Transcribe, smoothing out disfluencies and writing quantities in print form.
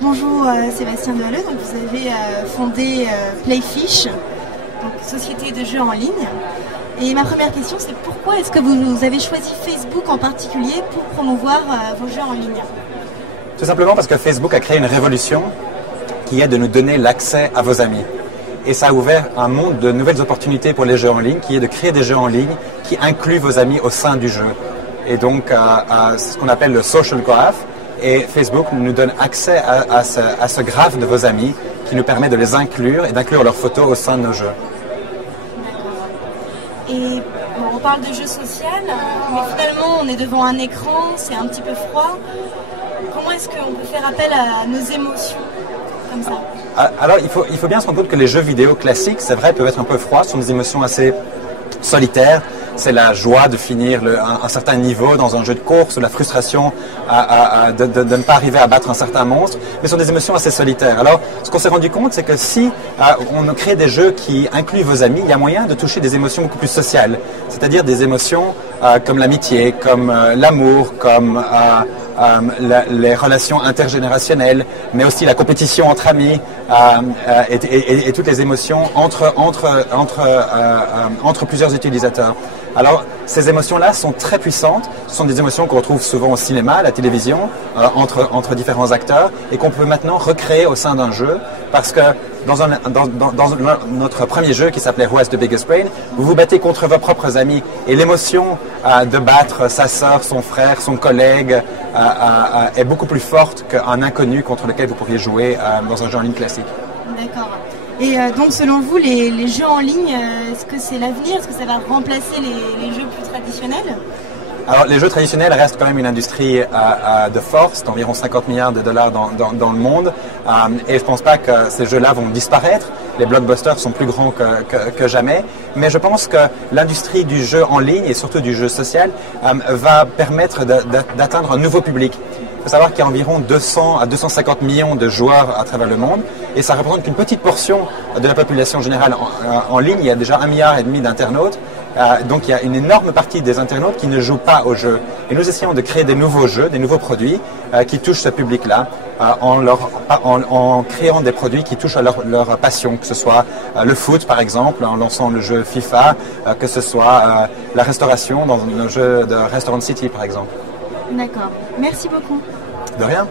Bonjour Sébastien Delalleux, donc vous avez fondé Playfish, donc société de jeux en ligne. Et ma première question, c'est pourquoi est-ce que vous avez choisi Facebook en particulier pour promouvoir vos jeux en ligne? Tout simplement parce que Facebook a créé une révolution qui est de nous donner l'accès à vos amis. Et ça a ouvert un monde de nouvelles opportunités pour les jeux en ligne, qui est de créer des jeux en ligne qui incluent vos amis au sein du jeu. Et donc, c'est ce qu'on appelle le social graph. Et Facebook nous donne accès à ce graphe de vos amis qui nous permet de les inclure et d'inclure leurs photos au sein de nos jeux. Et bon, on parle de jeu social, mais finalement on est devant un écran, c'est un petit peu froid. Comment est-ce qu'on peut faire appel à nos émotions comme ça? Alors il faut bien se rendre compte que les jeux vidéo classiques, c'est vrai, peuvent être un peu froids, ce sont des émotions assez solitaires. C'est la joie de finir un certain niveau dans un jeu de course, ou la frustration de ne pas arriver à battre un certain monstre, mais ce sont des émotions assez solitaires. Alors, ce qu'on s'est rendu compte, c'est que si on crée des jeux qui incluent vos amis, il y a moyen de toucher des émotions beaucoup plus sociales, c'est-à-dire des émotions comme l'amitié, comme l'amour, comme les relations intergénérationnelles, mais aussi la compétition entre amis et toutes les émotions entre plusieurs utilisateurs. Alors, ces émotions-là sont très puissantes. Ce sont des émotions qu'on retrouve souvent au cinéma, à la télévision, entre différents acteurs, et qu'on peut maintenant recréer au sein d'un jeu, parce que dans notre premier jeu qui s'appelait Who Has the Biggest Brain, vous vous battez contre vos propres amis, et l'émotion de battre sa sœur, son frère, son collègue est beaucoup plus forte qu'un inconnu contre lequel vous pourriez jouer dans un jeu en ligne classique. D'accord. Et donc selon vous, les jeux en ligne, est-ce que c'est l'avenir? Est-ce que ça va remplacer les jeux plus traditionnels? Alors les jeux traditionnels restent quand même une industrie de force, d'environ 50 milliards de dollars dans le monde, et je ne pense pas que ces jeux-là vont disparaître. Les blockbusters sont plus grands que jamais, mais je pense que l'industrie du jeu en ligne et surtout du jeu social va permettre d'atteindre un nouveau public. Il faut savoir qu'il y a environ 200 à 250 millions de joueurs à travers le monde, et ça représente qu'une petite portion de la population générale en ligne. Il y a déjà 1,5 milliard d'internautes, donc il y a une énorme partie des internautes qui ne jouent pas aux jeux. Et nous essayons de créer des nouveaux jeux, des nouveaux produits qui touchent ce public-là, en créant des produits qui touchent à leur passion, que ce soit le foot par exemple, en lançant le jeu FIFA, que ce soit la restauration dans un jeu de Restaurant City par exemple. D'accord. Merci beaucoup. De rien.